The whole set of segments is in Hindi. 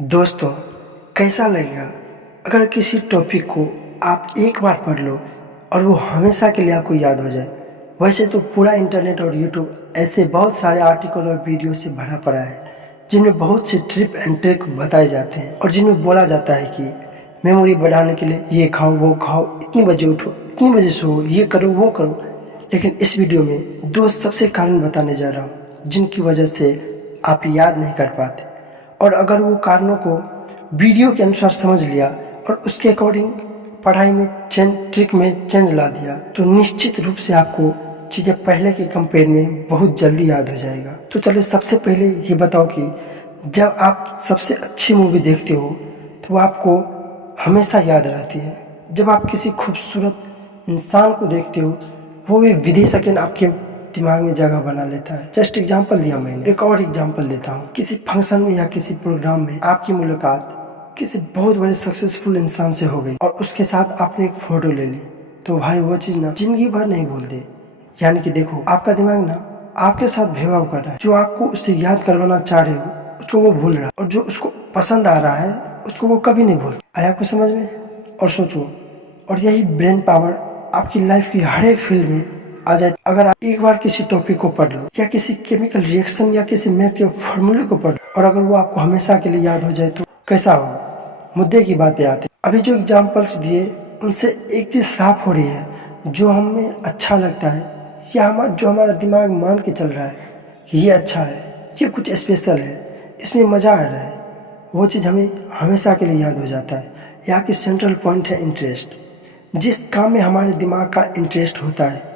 दोस्तों, कैसा लगेगा अगर किसी टॉपिक को आप एक बार पढ़ लो और वो हमेशा के लिए आपको याद हो जाए। वैसे तो पूरा इंटरनेट और यूट्यूब ऐसे बहुत सारे आर्टिकल और वीडियो से भरा पड़ा है जिनमें बहुत से ट्रिप एंड ट्रिक बताए जाते हैं और जिनमें बोला जाता है कि मेमोरी बढ़ाने के लिए ये खाओ वो खाओ, इतनी बजे उठो, इतनी बजे सो, ये करो वो करो। लेकिन इस वीडियो में दो सबसे कारण बताने जा रहा हूँ जिनकी वजह से आप याद नहीं कर पाते। और अगर वो कारणों को वीडियो के अनुसार समझ लिया और उसके अकॉर्डिंग पढ़ाई में ट्रिक में चेंज ला दिया तो निश्चित रूप से आपको चीज़ें पहले के कंपेयर में बहुत जल्दी याद हो जाएगा। तो चलिए सबसे पहले ये बताओ कि जब आप सबसे अच्छी मूवी देखते हो तो आपको हमेशा याद रहती है। जब आप किसी खूबसूरत इंसान को देखते हो वो भी विधि सेकेंड आपके दिमाग में जगह बना लेता है। जस्ट एग्जांपल दिया मैंने, एक और एग्जांपल देता हूँ। किसी फंक्शन में या किसी प्रोग्राम में आपकी मुलाकात किसी बहुत बड़े सक्सेसफुल इंसान से हो गई और उसके साथ आपने एक फोटो ले ली तो भाई वो चीज़ ना जिंदगी भर नहीं भूलते। यानी कि देखो, आपका दिमाग ना आपके साथ भेदभाव कर रहा है। जो आपको उससे याद करवाना चाह रहे हो उसको वो भूल रहा है और जो उसको पसंद आ रहा है उसको वो कभी नहीं भूलता। आया आपको समझ में? और सोचो, और यही ब्रेन पावर आपकी लाइफ की हर एक फील्ड में आ जाए। अगर आप एक बार किसी टॉपिक को पढ़ लो या किसी केमिकल रिएक्शन या किसी मैथ के फॉर्मूले को पढ़ लो और अगर वो आपको हमेशा के लिए याद हो जाए तो कैसा होगा। मुद्दे की बात पे आते हैं। अभी जो एग्जांपल्स दिए उनसे एक चीज़ साफ हो रही है, जो हमें अच्छा लगता है या हमारा दिमाग मान के चल रहा है कि ये अच्छा है, ये कुछ स्पेशल है, इसमें मज़ा आ रहा है, वो चीज़ हमें हमेशा के लिए याद हो जाता है। यहाँ की सेंट्रल पॉइंट है इंटरेस्ट। जिस काम में हमारे दिमाग का इंटरेस्ट होता है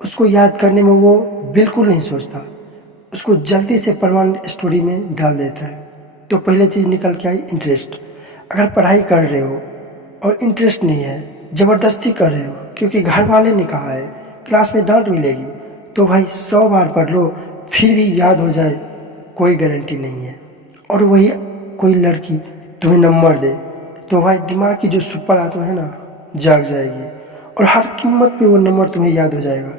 उसको याद करने में वो बिल्कुल नहीं सोचता, उसको जल्दी से परमानेंट स्टोरी में डाल देता है। तो पहले चीज़ निकल के आई इंटरेस्ट। अगर पढ़ाई कर रहे हो और इंटरेस्ट नहीं है, ज़बरदस्ती कर रहे हो क्योंकि घर वाले ने कहा है, क्लास में डांट मिलेगी, तो भाई 100 बार पढ़ लो फिर भी याद हो जाए कोई गारंटी नहीं है। और वही कोई लड़की तुम्हें नंबर दे तो भाई दिमाग की जो सुपर आत्मा है ना जाग जाएगी और हर कीमत पे वो नंबर तुम्हें याद हो जाएगा।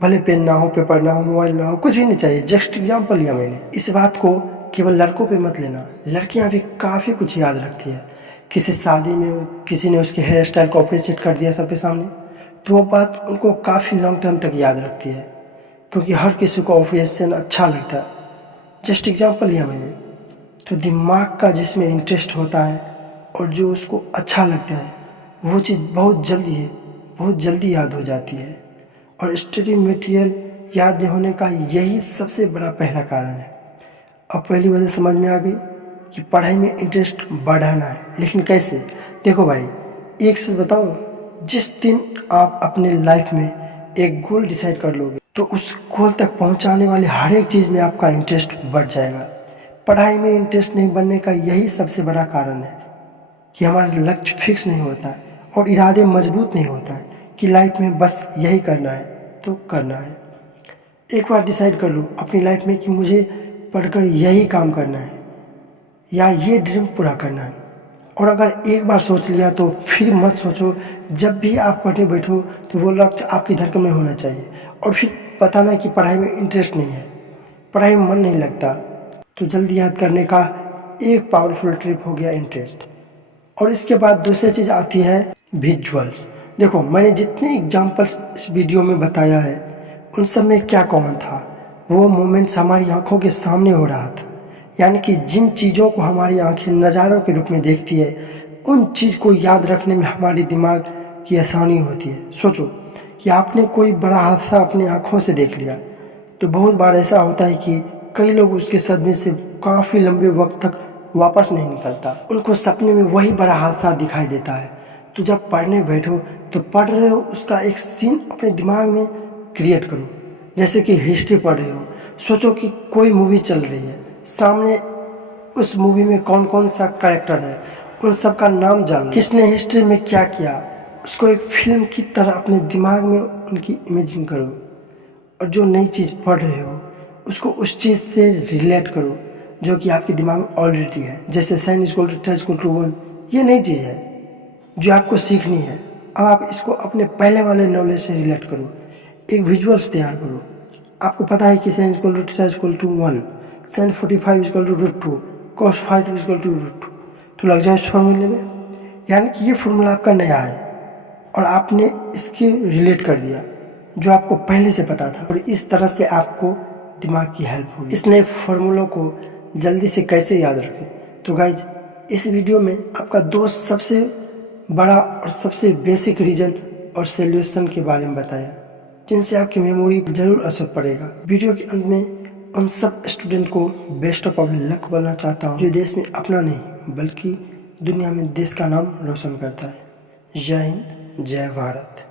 भले पेन ना हो, पेपर ना हो, मोबाइल ना हो, कुछ भी नहीं चाहिए। जस्ट एग्जाम्पल लिया मैंने। इस बात को केवल लड़कों पे मत लेना, लड़कियां भी काफ़ी कुछ याद रखती है। किसी शादी में किसी ने उसके हेयर स्टाइल को अप्रिशिएट कर दिया सबके सामने तो वो बात उनको काफ़ी लॉन्ग टर्म तक याद रखती है क्योंकि हर किसी को अप्रिशिएशन अच्छा लगता है। जस्ट एग्जाम्पल लिया मैंने। तो दिमाग का जिसमें इंटरेस्ट होता है और जो उसको अच्छा लगता है वो चीज़ बहुत जल्दी याद हो जाती है। और स्टडी मटेरियल याद नहीं होने का यही सबसे बड़ा पहला कारण है। अब पहली वजह समझ में आ गई कि पढ़ाई में इंटरेस्ट बढ़ाना है, लेकिन कैसे? देखो भाई, एक चीज़ बताऊँ, जिस दिन आप अपने लाइफ में एक गोल डिसाइड कर लोगे तो उस गोल तक पहुंचाने वाले हर एक चीज़ में आपका इंटरेस्ट बढ़ जाएगा। पढ़ाई में इंटरेस्ट नहीं बढ़ने का यही सबसे बड़ा कारण है कि हमारा लक्ष्य फिक्स नहीं होता है और इरादे मजबूत नहीं होता है कि लाइफ में बस यही करना है तो करना है। एक बार डिसाइड कर लो अपनी लाइफ में कि मुझे पढ़कर यही काम करना है या ये ड्रीम पूरा करना है। और अगर एक बार सोच लिया तो फिर मत सोचो, जब भी आप पढ़ने बैठो तो वो लक्ष्य आपकी धड़कन में होना चाहिए। और फिर बताना कि पढ़ाई में इंटरेस्ट नहीं है, पढ़ाई में मन नहीं लगता, तो जल्दी याद करने का एक पावरफुल ट्रिक हो गया इंटरेस्ट। और इसके बाद दूसरी चीज़ आती है विजुअल्स। देखो, मैंने जितने एग्जांपल्स इस वीडियो में बताया है उन सब में क्या कॉमन था, वो मोमेंट्स हमारी आंखों के सामने हो रहा था। यानी कि जिन चीज़ों को हमारी आंखें नज़ारों के रूप में देखती है उन चीज़ को याद रखने में हमारे दिमाग की आसानी होती है। सोचो कि आपने कोई बड़ा हादसा अपनी आंखों से देख लिया तो बहुत बार ऐसा होता है कि कई लोग उसके सदमे से काफ़ी लंबे वक्त तक वापस नहीं निकलता, उनको सपने में वही बड़ा हादसा दिखाई देता है। तो जब पढ़ने बैठो तो पढ़ रहे हो उसका एक सीन अपने दिमाग में क्रिएट करो। जैसे कि हिस्ट्री पढ़ रहे हो, सोचो कि कोई मूवी चल रही है, सामने उस मूवी में कौन कौन सा कैरेक्टर है, उन सब का नाम जानो, किसने हिस्ट्री में क्या किया, उसको एक फिल्म की तरह अपने दिमाग में उनकी इमेजिन करो। और जो नई चीज़ पढ़ रहे हो उसको उस चीज़ से रिलेट करो जो कि आपके दिमाग में ऑलरेडी है। जैसे sine equal to ten equal to 1, ये नई चीज़ है जो आपको सीखनी है। अब आप इसको अपने पहले वाले नॉलेज से रिलेट करो, एक विजुअल्स तैयार करो। आपको पता है कि sine equal to ten equal to 1, sine 45 equal to √2, cos 5 equal to √2। तो लग जाओ इस फॉर्मूले में। यानी कि ये फार्मूला आपका नया है और आपने इसके रिलेट कर दिया जो आपको पहले से पता था, और इस तरह से आपको दिमाग की हेल्प होगी। इस नए फार्मूलों को जल्दी से कैसे याद रखें, तो गाइज इस वीडियो में आपका दोस्त सबसे बड़ा और सबसे बेसिक रीजन और सॉल्यूशन के बारे में बताया, जिनसे आपकी मेमोरी जरूर असर पड़ेगा। वीडियो के अंत में उन सब स्टूडेंट को बेस्ट ऑफ लक बोलना चाहता हूँ जो देश में अपना नहीं बल्कि दुनिया में देश का नाम रोशन करता है। जय हिंद, जय भारत।